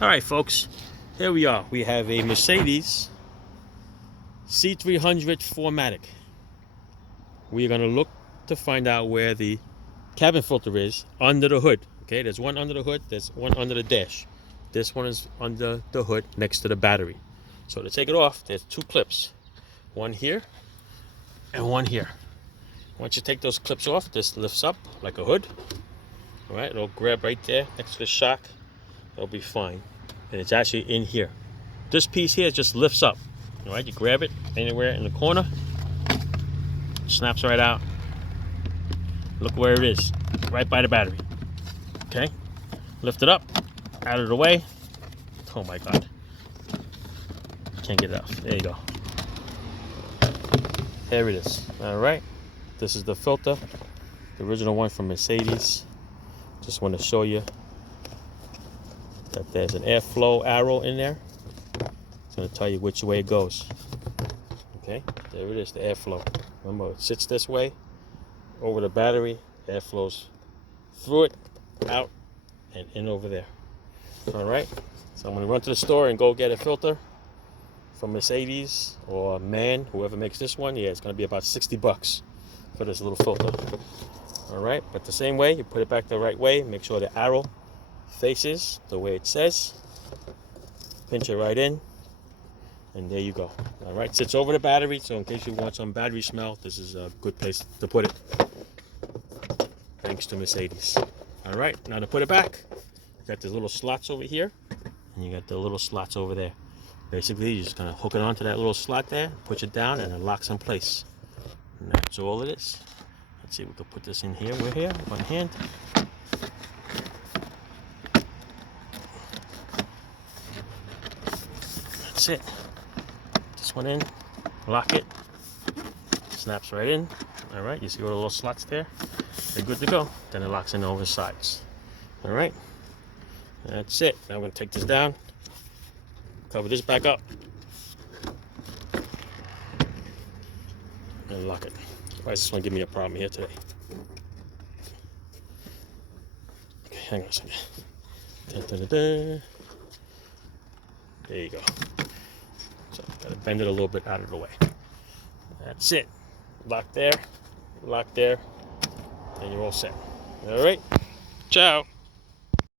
All right, folks, here we are. We have a Mercedes C300 4Matic. We are going to look to find out where the cabin filter is under the hood. Okay, there's one under the hood, there's one under the dash. This one is under the hood next to the battery. So to take it off, there's two clips. One here and one here. Once you take those clips off, this lifts up like a hood. All right, it'll grab right there next to the shock. It'll be fine. And it's actually in here. This piece here just lifts up. All right, you grab it anywhere in the corner, snaps right out. Look where it is, right by the battery. Okay, lift it up, out of the way. Oh my God, can't get it off. There you go. There it is. All right, this is the filter, the original one from Mercedes. Just want to show you that there's an airflow arrow in there. It's going to tell you which way it goes. Okay, there it is, the airflow. Remember, it sits this way over the battery. Air flows through it, out, and in over there. All right, so I'm going to run to the store and go get a filter from Mercedes or Man, whoever makes this one. Yeah, it's going to be about 60 bucks for this little filter. All right, but the same way, you put it back the right way. Make sure the arrow faces the way it says. Pinch it right in, and there you go. All right, sits over the battery, so in case you want some battery smell, this is a good place to put it. Thanks to Mercedes. All right, now to put it back, you got these little slots over here, and you got the little slots over there. Basically, you're just gonna hook it onto that little slot there, push it down, and it locks in place. And that's all it is. Let's see, we can put this in here. We're here, one hand. That's it. This one in, lock it, snaps right in. All right, you see all the little slots there? They're good to go. Then it locks in over the sides. All right, that's it. Now I'm gonna take this down, cover this back up, and lock it. Why is this one giving me a problem here today? Okay, hang on a second. Dun, dun, dun, dun. There you go. So gotta bend it a little bit out of the way. That's it. Lock there, and you're all set. All right, ciao.